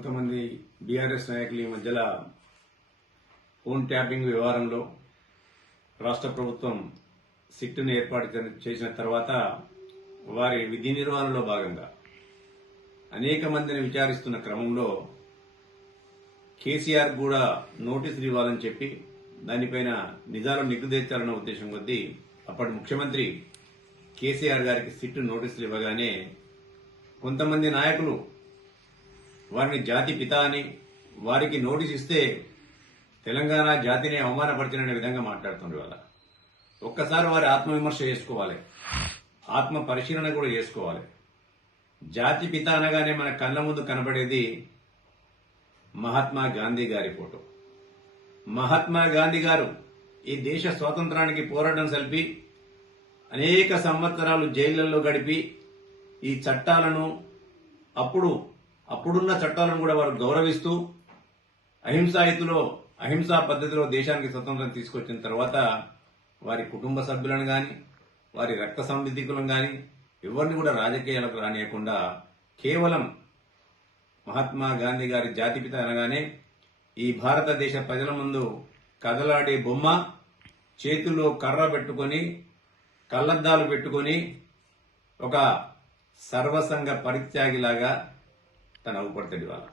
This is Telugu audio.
కొంతమంది బీఆర్ఎస్ నాయకులు ఈ మధ్యలో ఫోన్ ట్యాపింగ్ వ్యవహారంలో రాష్ట్ర ప్రభుత్వం సిట్ను ఏర్పాటు చేసిన తర్వాత వారి విధి నిర్వహణలో భాగంగా అనేక మందిని విచారిస్తున్న క్రమంలో కేసీఆర్ కూడా నోటీసులు ఇవ్వాలని చెప్పి దానిపైన నిజాలు నిగ్గుదేర్చాలన్న ఉద్దేశం కొద్దీ అప్పటి ముఖ్యమంత్రి కేసీఆర్ గారికి సిట్టు నోటీసులు ఇవ్వగానే కొంతమంది నాయకులు వారిని జాతి పిత అని వారికి నోటీస్ ఇస్తే తెలంగాణ జాతిని అవమానపరిచిన విధంగా మాట్లాడుతున్నారు. ఇవాళ ఒక్కసారి వారి ఆత్మవిమర్శ చేసుకోవాలి, ఆత్మ పరిశీలన కూడా చేసుకోవాలి. జాతి పిత అనగానే మన కళ్ళ ముందు కనబడేది మహాత్మా గాంధీ గారి ఫోటో. మహాత్మా గాంధీ గారు ఈ దేశ స్వాతంత్రానికి పోరాటం సల్పి అనేక సంవత్సరాలు జైళ్లలో గడిపి ఈ చట్టాలను అప్పుడున్న చట్టాలను కూడా వారు గౌరవిస్తూ అహింసా పద్ధతిలో దేశానికి స్వతంత్రం తీసుకొచ్చిన తర్వాత వారి కుటుంబ సభ్యులను గాని వారి రక్త సంబంధికులను గాని ఎవరిని కూడా రాజకీయాలకు రానియకుండా కేవలం మహాత్మా గాంధీ గారి జాతిపిత అనగానే ఈ భారతదేశ ప్రజల ముందు కదలాడే బొమ్మ, చేతిలో కర్ర పెట్టుకొని కళ్లద్దాలు పెట్టుకొని ఒక సర్వసంగ పరిత్యాగిలాగా తను అవుపడతాడు ఇవాళ.